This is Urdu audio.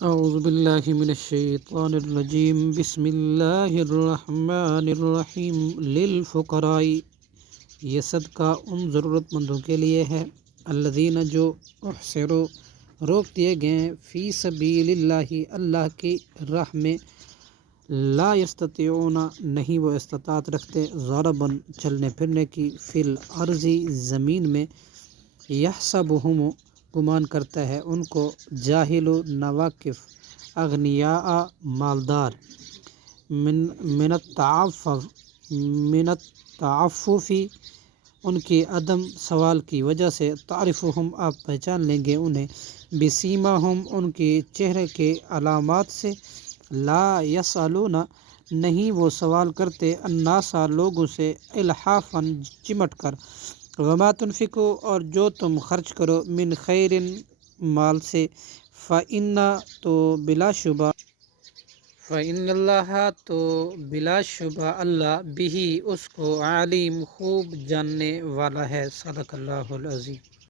اعوذ باللہ من الشیطان الرجیم بسم اللہ الرحمن الرحیم للفقراء، یہ صدقہ ان ضرورت مندوں کے لیے ہے، الذین جو احصروا روک دیے گئے، فی سبیل اللہ اللہ کی راہ میں، لا یستطیعون نہیں وہ استطاعت رکھتے، ضربا چلنے پھرنے کی، فی الارض زمین میں، یحسبہم گمان کرتا ہے ان کو، جاہل ناواقف، اغنیاء مالدار، من التعفف ان کی عدم سوال کی وجہ سے، تعرفہم آپ پہچان لیں گے انہیں، بسیماہم ان کی چہرے کے علامات سے، لا یسألون نہیں وہ سوال کرتے، الناس لوگوں سے، الحافا چمٹ کر، وما تنفقوا اور جو تم خرچ کرو، من خیر مال سے، فإن تو بلا شبہ، فإن اللہ تو بلا شبہ اللہ، بھی اس کو، علیم خوب جاننے والا ہے۔ صدق اللہ العظیم۔